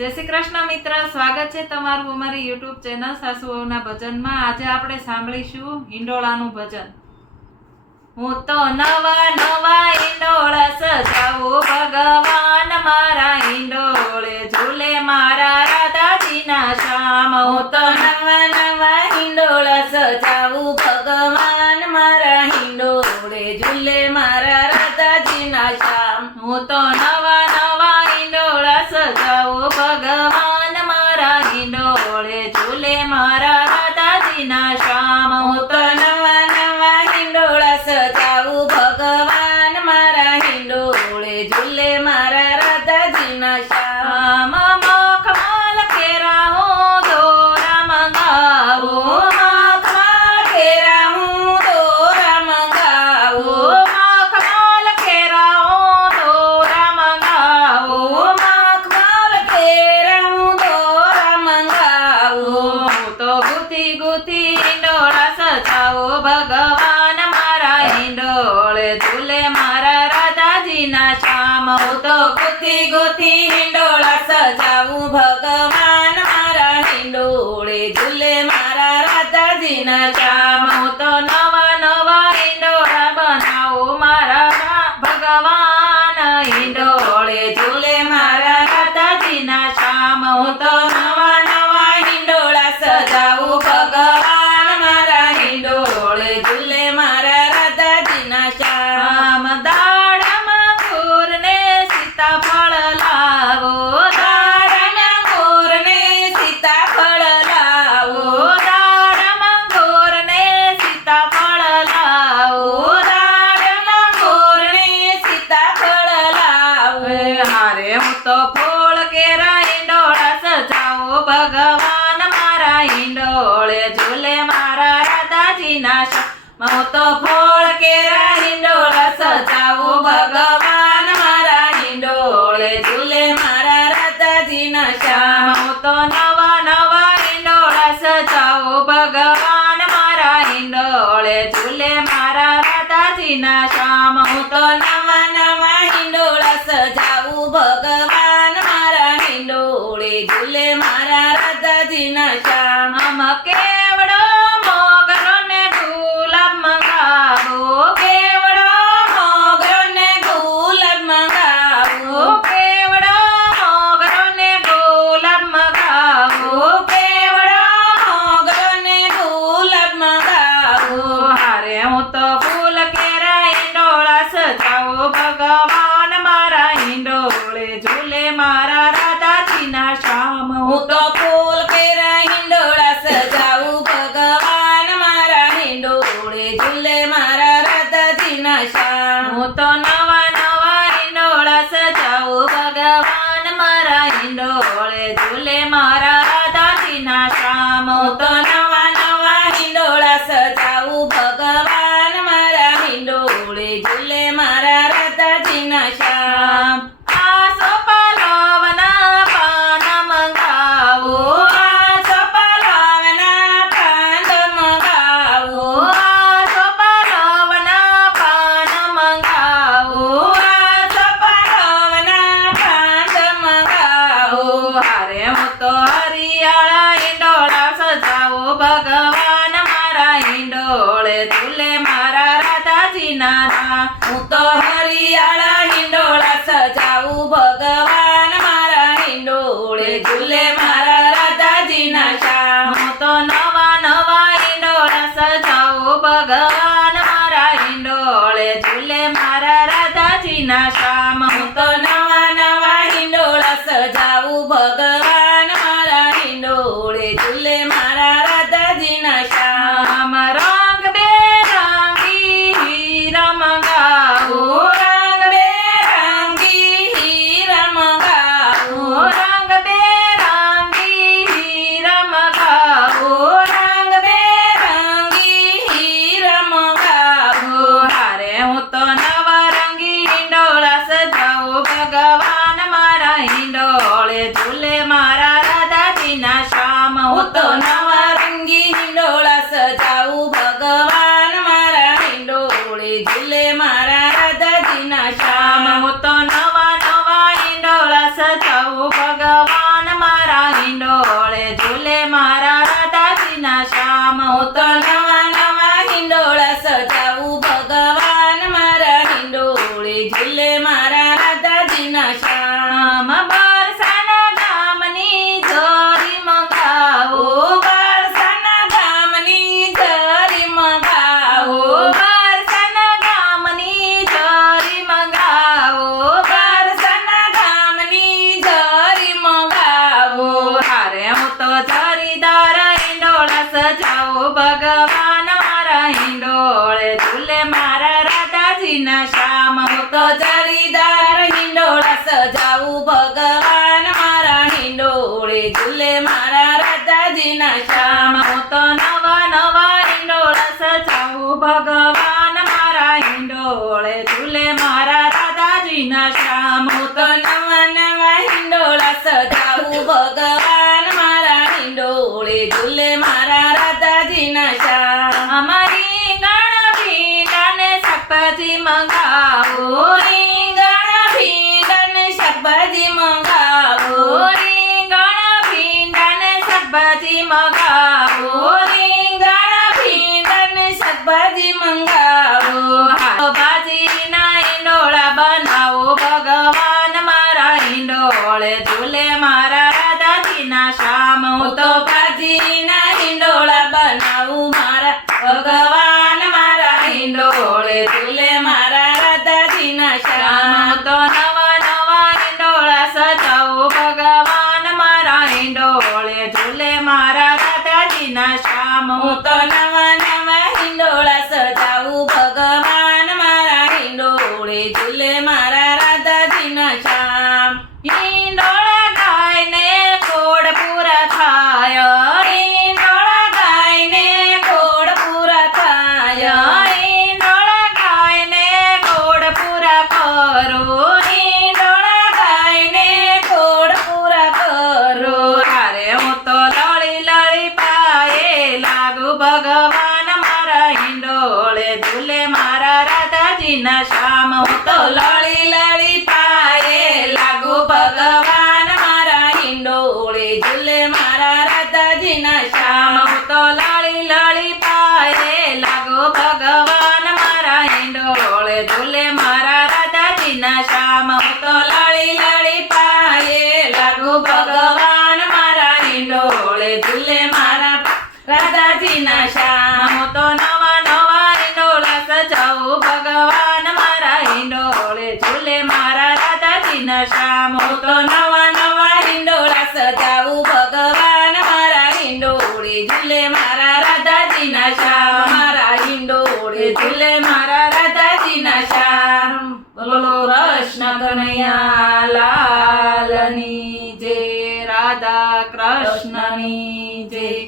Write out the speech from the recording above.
જય શ્રી કૃષ્ણ મિત્ર, સ્વાગત છે તમારું અમારી યુટ્યુબ ચેનલ સાસુઓના ભજનમાં। આજે આપણે સાંભળીશું હિંડોળાનું ભજન। હું તો નવા નવા હિંડોળા સજાવું ભગવાન મારા હિંડોળે ઝૂલે મારા રાધાજીના શ્યામ। હું તો નવા નવા હિંડોળા સજાવું ભગવાન મારા હિંડોળે ઝૂલે મારા રાધાજીના શ્યામ। હું તો નવા નવા હિંડોળા સજાવું ભગવાન મારા હિંડોળે ઝૂલે મારા રાધાજીના શ્યામ। હું તો નવા નવા હિંડોળા સજાવું ભગવાન મારા હિંડોળે ઝૂલે મારા રાધાજીના શ્યામ। મખમલ કેરા હું દોરા મંગાવું, મખમલ કેરા હું દોરા મંગાવું, મખમલ કેરા હું દોરા મંગાવું, મખમલ કેરા હું દોરા મંગાવું। હું તો ગુથી ગુથી હિંડોળા સજાવું ભગવાન મારા હિંડોળે ઝૂલે મારા રાધાજીના શ્યામ। હું તો ગુથી ગુથી હિંડોળા સજાવું ભગવાન મારા હિંડોળે ઝૂલે મારા રાધાજીના શ્યામ। હું તો નવા નવા હિંડોળા બનાવું મારા ભગવાન હિંડોળે ઝૂલે મારા રાધાજીના શ્યામ। હું તો નવા નવા હિંડોળા સજાવું ભગવાન મારા હિંડોળે ઝૂલે મારા રાધાજીના શ્યામ। દાડમાં ગુરને સીતાફળ લાવો, દાડમાં ગુરને સીતાફળ લાવો, દાડમાં ગુરને સીતાફળ લાવો, દાડમાં ગુરને સીતાફળ લાવો। હારે હું તો ફૂલ કેરા હિંડોળા સજાવું ભગવાન મારા હિંડોળે ઝૂલે મારા રાધાજીના શ્યામ। હું તો ફૂલ કેરા હિંડોળા સજાવું ભગવાન મારા હિંડોળે ઝૂલે મારા રાધાજીના શ્યામ। હું તો નવા નવા હિંડોળા સજાવું ભગવાન મારા હિંડોળે ઝૂલે મારા રાધાજીના શ્યામ। હું તો નવા નવા હિંડોળા સજાવું ભગવાન મારા હિંડોળે ઝૂલે મારા રાધાજીના શ્યામ। કેવડો મોગરો ને ગુલાબ મંગાવો, કેવડો મોગરો ને ગુલાબ મંગાવો, કેવડો મોગરો ને ગુલાબ મંગાવો, કેવડો મોગરો ને ગુલાબ મંગાવો। હારે હું તો ફૂલ કેરા હિંડોળા સજાવું ભગવાન મારા હિંડોળે ઝૂલે મારા રાધાજીના શ્યામ। હું તો ફૂલ કેરા હિંડોળા સજાવું ભગવાન મારા હિંડોળે ઝૂલે મારા રાધાજીના શ્યામ। હું તો નવા નવા હિંડોળા સજાવું ભગવાન મારા હિંડોળે ઝૂલે મારા રાધાજીના શ્યામ। હું તો નવા નવા હિંડોળા સજાવું ભગવાન મારા હિંડોળે ઝૂલે મારા રાધાજીના શ્યામ। આસો પાલવના પાન મંગાવો, આસો પાલવના પાન મંગાવો, આસો પાલવના પાન મંગાવો, આસો પાલવના પાન મંગાવો। હારે હું તો હરિયાળા હિંડોળા સજાવું ભગવાન મારા હિંડોળે ઝૂલે મારા રાધાજીના શ્યામ। હું તો હરિયાળા હિંડોળા સજાવું ભગવાન મારા હિંડોળે ઝૂલે મારા રાધાજીના શ્યામ। હું તો નવા નવા હિંડોળા સજાવું ભગવાન મારા હિંડોળે ઝૂલે મારા રાધાજીના શ્યામ। હું તો નવા નવા હિંડોળા સજાવું ભગવાન મારા હિંડોળે ઝૂલે મારા રાધાજીના શ્યામ। રંગ બેરંગી હીરા મંગાવો, રંગ બેરંગી હીરા મંગાવો, રંગ બેરંગી હીરા મંગાવો, રંગ બેરંગી હીરા મંગાવો। હારે હું તો નવા રંગી હિંડોળા સજાવું ભગવાન મારા હિંડોળે ઝૂલે મારા રાધાજીના શ્યામ। હું તો નવા રંગી હિંડોળા સજાવું ભગવાન મારા હિંડોળે ઝૂલે મારા રાધાજીના શ્યામ। હું તો નવા નવા હિંડોળા સજાવું ભગવાન ભગવાન મારા હિંડોળે ઝૂલે મારા રાધાજીના શ્યામ. હું તો જાળીદાર હિંડોળા સજાવું ભગવાન મારા હિંડોળે ઝૂલે મારા રાધાજીના શ્યામ. હું તો નવા નવા હિંડોળા સજાવું ભગવાન મારા હિંડોળે ઝૂલે મારા રાધાજીના શ્યામ. હું તો નવા નવા હિંડોળા સજાવું ભગવાન મારા હિંડોળે ઝૂલે મારા રાધાજીના શ્યામ. અમારી રીંગણ ભીંડાને શાકભાજી મંગાવો, રીંગણ ભીંડાને શાકભાજી મંગાવો, રીંગણ ભીંડાને શાકભાજી મંગાવો, રીંગણ ભીંડાને શાકભાજી મંગાવો. ભાજીના હિંડોળા બનાવો ભગવાન મારા હિંડોળે ઝૂલે મારા રાધાજીના શ્યામ. હું તો ભાજીના હિંડોળા બનાવું મારા ભગવાન મારા હિંડોળે ઝૂલે મારા રાધાજીના શ્યામ. હું તો નવા નવા હિંડોળા સજાવું ભગવાન મારા હિંડોળે ઝૂલે મારા રાધાજીના શ્યામ. હું તો નવા નવા હિંડોળા સજાવું ભગવાન મારા હિંડોળે ઝૂલે મારા રાધાજીના શ્યામ. હિંડોળા ગાયને ખોડ પૂરા થાય, હિંડોળા ગાયને ખોડ પૂરા થાય, હિંડોળા ગાયને ખોડ પૂરા કરો, હિંડોળા ગાયને ખોડ પૂરા કરો. અરે હું તો લળી લળી પાયે લાગુ ભગવાન મારા હિંડોળે ઝૂલે મારા રાધાજીના શ્યામ. હું તો લળી લળી પાયે લાગુ ભગવાન મારા હિંડોળે ઝૂલે મારા રાધાજીના શ્યામ. હું તો લળી લળી પાયે લાગુ ભગવાન મારા હિંડોળે ઝૂલે મારા રાધાજીના શ્યામ. હું તો લળી લળી પાયે લાગુ ભગવાન મારા હિંડોળે ઝૂલે મારા રાધાજીના શ્યામ. હું તો નવા નવા હિંડોળા સજાવું ભગવાન મારા હિંડોળે ઝૂલે મારા રાધાજીના શ્યામ. હું તો નવા નવા હિંડોળા સજાવું ભગવાન મારા હિંડોળે ઝૂલે મારા રાધાજીના શ્યામ. મારા હિંડોળે ઝૂલે મારા રાધાજીના શ્યામ. બોલો કૃષ્ણ કનૈયા લાલની જય, રાધા કૃષ્ણની જય.